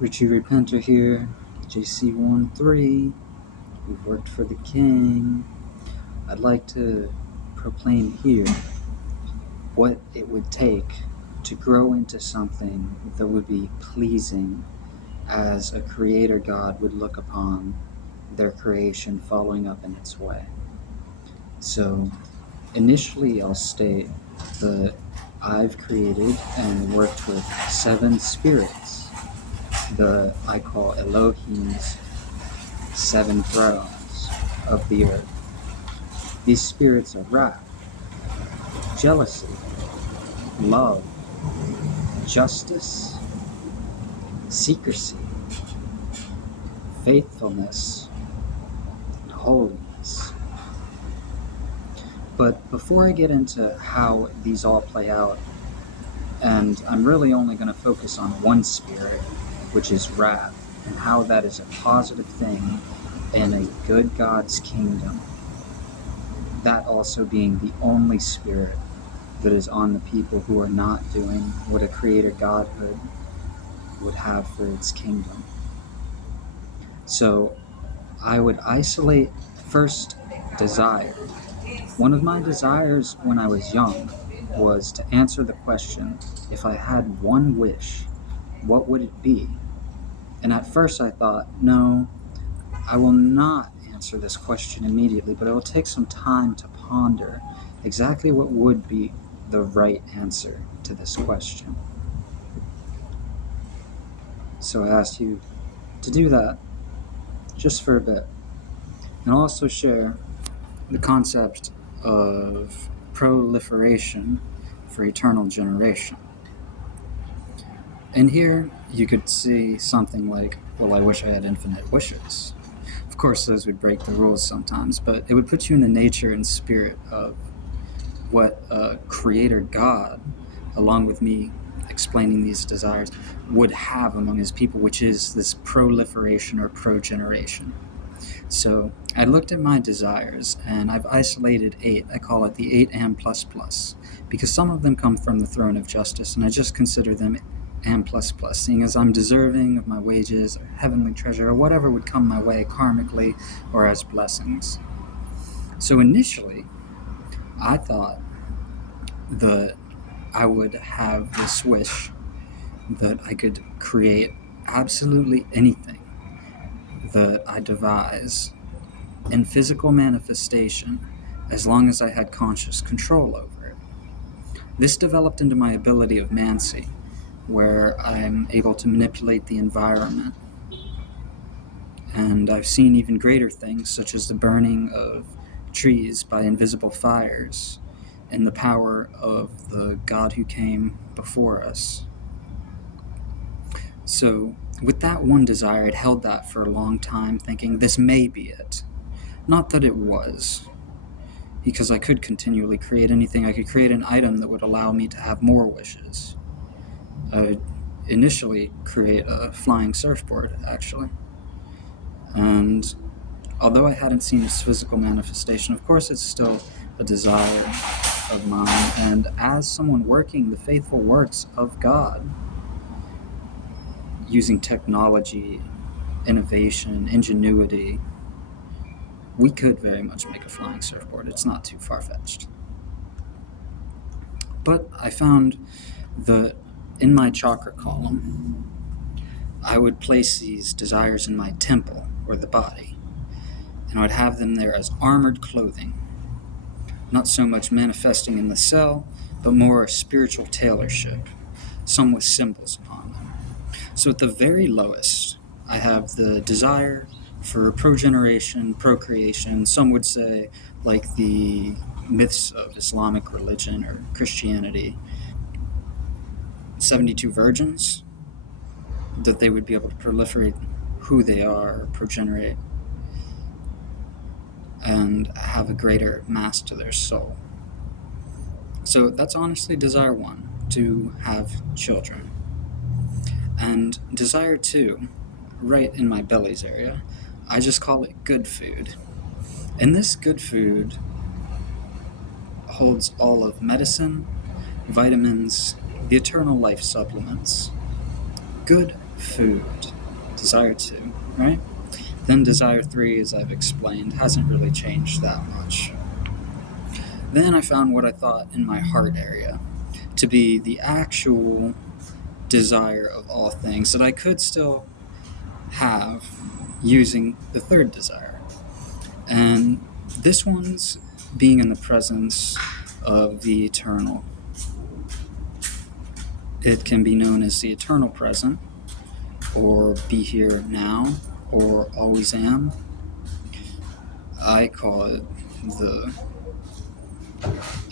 Richie Repenter here, JC13. We've worked for the King. I'd like to proclaim here what it would take to grow into something that would be pleasing as a creator God would look upon their creation following up in its way. So initially I'll state that I've created and worked with 7 spirits that I call Elohim's 7 thrones of the earth. These spirits are wrath, jealousy, love, justice, secrecy, faithfulness, and holiness. But before I get into how these all play out, and I'm really only going to focus on one spirit, which is wrath, and how that is a positive thing in a good God's kingdom. That also being the only spirit that is on the people who are not doing what a creator Godhood would have for its kingdom. So I would isolate first desire. One of my desires when I was young was to answer the question, if I had one wish, what would it be? And at first I thought, no, I will not answer this question immediately, but it will take some time to ponder exactly what would be the right answer to this question. So I asked you to do that just for a bit, and also share the concept of proliferation for eternal generation. And here you could see something like, well, I wish I had infinite wishes. Of course, those would break the rules sometimes, but it would put you in the nature and spirit of what a creator God, along with me explaining these desires, would have among his people, which is this proliferation or progeneration. So I looked at my desires, and I've isolated 8. I call it the 8 and plus plus, because some of them come from the throne of justice, and I just consider them and plus plus, seeing as I'm deserving of my wages or heavenly treasure or whatever would come my way karmically or as blessings. So initially, I thought that I would have this wish that I could create absolutely anything that I devise in physical manifestation as long as I had conscious control over it. This developed into my ability of mancy, where I'm able to manipulate the environment. And I've seen even greater things, such as the burning of trees by invisible fires and the power of the God who came before us. So with that one desire, I'd held that for a long time, thinking this may be it. Not that it was, because I could continually create anything. I could create an item that would allow me to have more wishes. I would initially create a flying surfboard, actually. And although I hadn't seen its physical manifestation, of course it's still a desire of mine. And as someone working the faithful works of God, using technology, innovation, ingenuity, we could very much make a flying surfboard. It's not too far-fetched. But I found that in my chakra column, I would place these desires in my temple, or the body, and I would have them there as armored clothing, not so much manifesting in the cell, but more a spiritual tailorship, some with symbols upon them. So at the very lowest, I have the desire for progeneration, procreation, some would say, like the myths of Islamic religion or Christianity, 72 virgins, that they would be able to proliferate who they are, or progenerate, and have a greater mass to their soul. So that's honestly desire 1, to have children. And desire 2, right in my belly's area, I just call it good food. And this good food holds all of medicine, vitamins, the eternal life supplements. Good food. desire 2, right? Then desire 3, as I've explained, hasn't really changed that much. Then I found what I thought in my heart area to be the actual desire of all things that I could still have using the third desire. And this one's being in the presence of the eternal. It can be known as the eternal present, or be here now, or always am. I call it the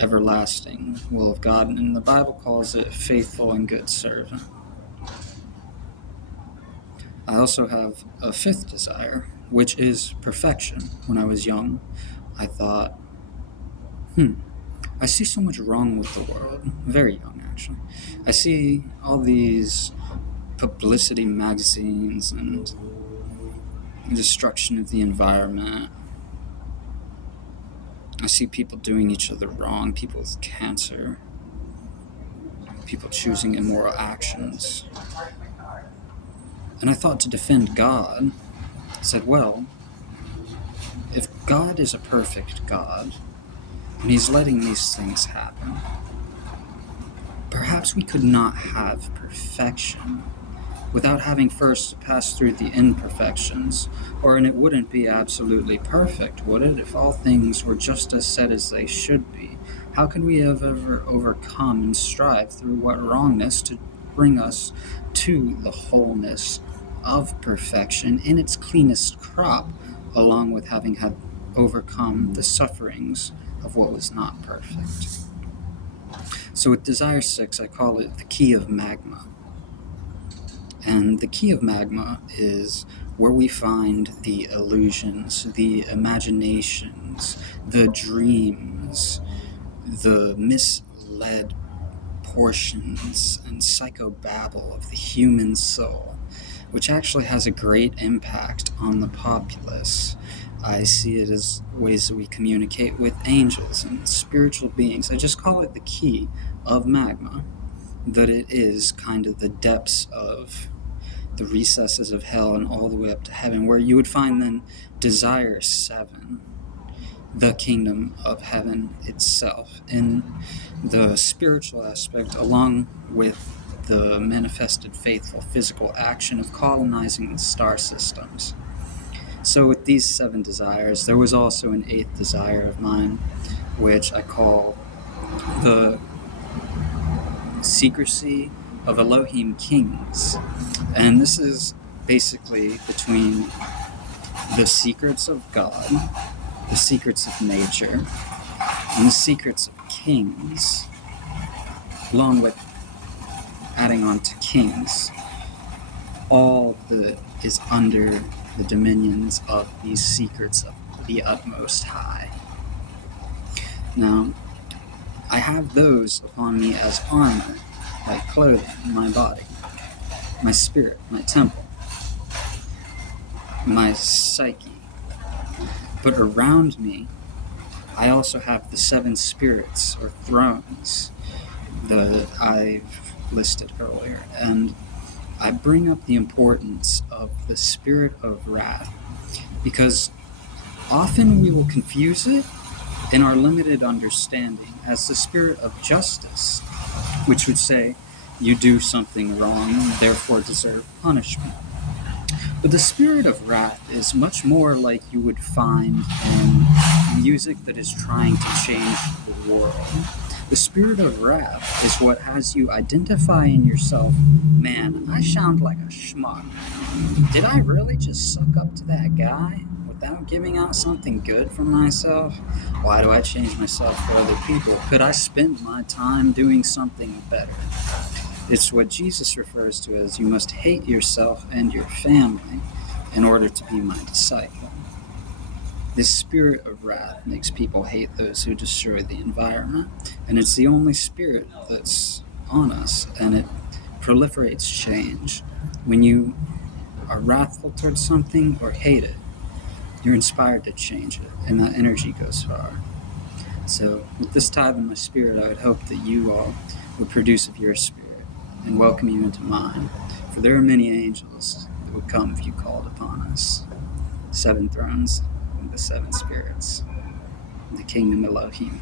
everlasting will of God, and the Bible calls it faithful and good servant. I also have a fifth desire, which is perfection. When I was young, I thought, I see so much wrong with the world. Very young, actually. I see all these publicity magazines and destruction of the environment. I see people doing each other wrong, people with cancer, people choosing immoral actions. And I thought to defend God, I said, well, if God is a perfect God, and he's letting these things happen, perhaps we could not have perfection without having first to pass through the imperfections, and it wouldn't be absolutely perfect, would it, if all things were just as set as they should be? How could we have ever overcome and strive through what wrongness to bring us to the wholeness of perfection in its cleanest crop, along with having had overcome the sufferings of what was not perfect? So with desire 6, I call it the key of magma. And the key of magma is where we find the illusions, the imaginations, the dreams, the misled portions and psychobabble of the human soul, which actually has a great impact on the populace. I see it as ways that we communicate with angels and spiritual beings. I just call it the key of magma, that it is kind of the depths of the recesses of hell and all the way up to heaven, where you would find then desire 7, the kingdom of heaven itself, in the spiritual aspect, along with the manifested faithful physical action of colonizing the star systems. So with these 7 desires, there was also an 8th desire of mine, which I call the secrecy of Elohim kings. And this is basically between the secrets of God, the secrets of nature, and the secrets of kings, along with adding on to kings, all that is under the dominions of these secrets of the utmost high. Now, I have those upon me as armor, like clothing, my body, my spirit, my temple, my psyche. But around me, I also have the 7 spirits, or thrones, that I've listed earlier. And I bring up the importance of the spirit of wrath, because often we will confuse it in our limited understanding as the spirit of justice, which would say you do something wrong and therefore deserve punishment. But the spirit of wrath is much more like you would find in music that is trying to change the world. The spirit of wrath is what has you identify in yourself, man, I sound like a schmuck. Did I really just suck up to that guy without giving out something good for myself? Why do I change myself for other people? Could I spend my time doing something better? It's what Jesus refers to as you must hate yourself and your family in order to be my disciple. This spirit of wrath makes people hate those who destroy the environment, and it's the only spirit that's on us, and it proliferates change. When you are wrathful towards something or hate it, you're inspired to change it, and that energy goes far. So with this tithe in my spirit, I would hope that you all would produce of your spirit and welcome you into mine. For there are many angels that would come if you called upon us. 7 thrones, and the 7 spirits, the kingdom Elohim.